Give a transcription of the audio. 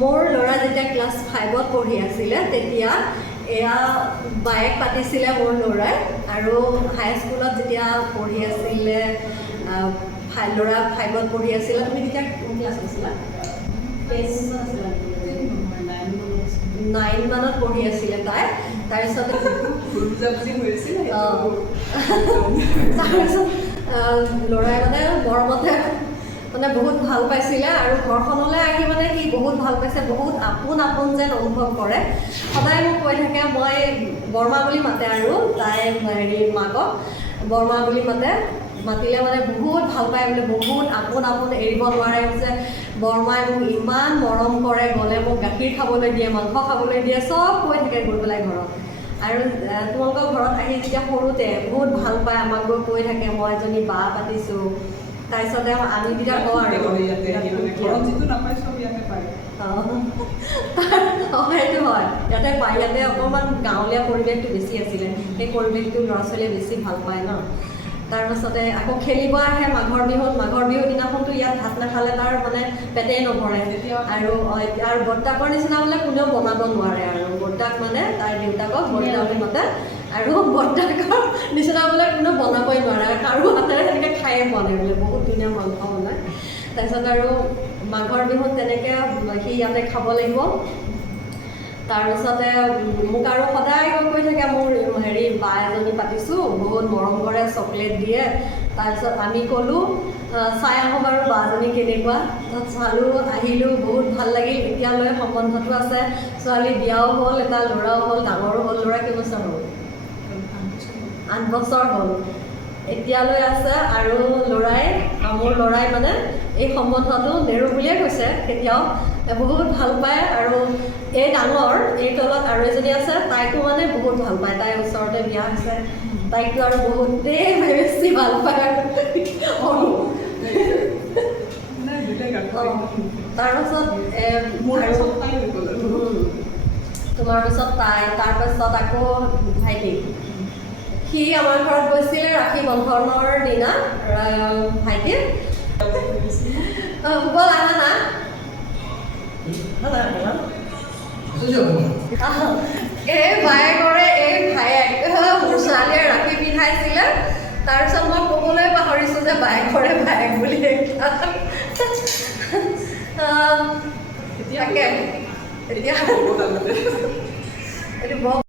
মোৰ ল'ৰা যেতিয়া ক্লাছ 5ত পঢ়ি আছিলে তেতিয়া এয়া বাইক পাতিছিলে মোৰ ল'ৰাই আৰু হাইস্কুলত যেতিয়া পঢ়ি আছিলে ল'ৰা 5ত পঢ়ি আছিলে তুমি তেতিয়া ক্লাছ আছিলা 9 মানত পঢ়ি আছিলে তাই তাৰপিছত ল'ৰাই মানে মৰমতে মানে বহুত ভাল পাইছিলে আৰু ঘৰখনলৈ আহি মানে সি বহুত ভাল পাইছে বহুত আপোন যেন অনুভৱ কৰে সদায় মোক কৈ থাকে মই বৰমা বুলি মাতে আৰু তাই মাকক বৰমা বুলি মাতিলে মানে বহুত ভাল পায় বোলে বহুত আপোন এৰিব নোৱাৰে যে বৰমাই মোক ইমান মৰম কৰে গ'লে মোক গাখীৰ খাবলৈ দিয়ে মাংস খাবলৈ দিয়ে চব কৈ থাকে গৈ পেলাই ঘৰত আৰু তোমালোকৰ ঘৰত আহি যেতিয়া সৰুতে বহুত ভাল পায় আমাক গৈ কৈ থাকে মই এজনী বা পাতিছোঁ তাৰপিছতে আমি তেতিয়া কওঁ আৰু সেইটো হয় ইয়াতে পায় ইয়াতে অকণমান গাঁৱলীয়া পৰিৱেশটো বেছি আছিলে সেই পৰিৱেশটো ল'ৰা ছোৱালীয়ে বেছি ভাল পায় ন তাৰপাছতে আকৌ খেলিব আহে মাঘৰ বিহুৰ দিনাখনতো ইয়াত ভাত নাখালে তাৰ মানে পেটেই নভৰে আৰু বৰ্তাকৰ নিচিনা বোলে কোনেও বনাব নোৱাৰে আৰু বৰ্তাক মানে তাইৰ দেউতাকক বৰ্তা বুলি মাতে আৰু বৰ্তাকৰ নিচিনা বোলে কোনেও বনাবই নোৱাৰে কাৰো হাতেৰে তেনেকৈ খায়ে পোৱা নাই বোলে বহুত ধুনীয়া মাংস বনায় তাৰপিছত আৰু মাঘৰ বিহুত তেনেকৈ সি ইয়াতে খাব লাগিব তাৰপিছতে মোক আৰু সদায় কৈ থাকে মোৰ বা এজনী পাতিছোঁ বহুত মৰম কৰে চকলেট দিয়ে তাৰপিছত আমি ক'লোঁ চাই আহোঁ বাৰু বাজনী কেনেকুৱা চালোঁ আহিলোঁ বহুত ভাল লাগিল এতিয়ালৈ সম্বন্ধটো আছে ছোৱালী বিয়াও হ'ল এটা ল'ৰাও হ'ল ডাঙৰো হ'ল ল'ৰা কেইবছৰ হ'ল 8 বছৰ হ'ল এতিয়ালৈ আছে আৰু মোৰ ল'ৰাই মানে এই সম্বন্ধটো নেৰো বুলিয়ে কৈছে কেতিয়াও বহুত ভাল পায় আৰু এই ডাঙৰ এই তলত আৰু এজনী আছে তাইকো মানে বহুত ভাল পায় তাইৰ ওচৰতে বিয়া হৈছে তাইকো আৰু বহুতেই বেছি ভাল পায় আৰু তাৰপাছত তোমাৰ পিছত তাৰপাছত আকৌ ভাইটি সি আমাৰ ঘৰত গৈছিলে ৰাখি বন্ধনৰ দিনা ভাইটি বল আহা না এই বায়েকৰে এই ভায়েক মোৰ ছোৱালীয়ে ৰাখি পিন্ধাইছিলে তাৰপিছত মই ক'বলৈ পাহৰিছোঁ যে বায়েকৰে ভায়েক বুলি তাকে এতিয়া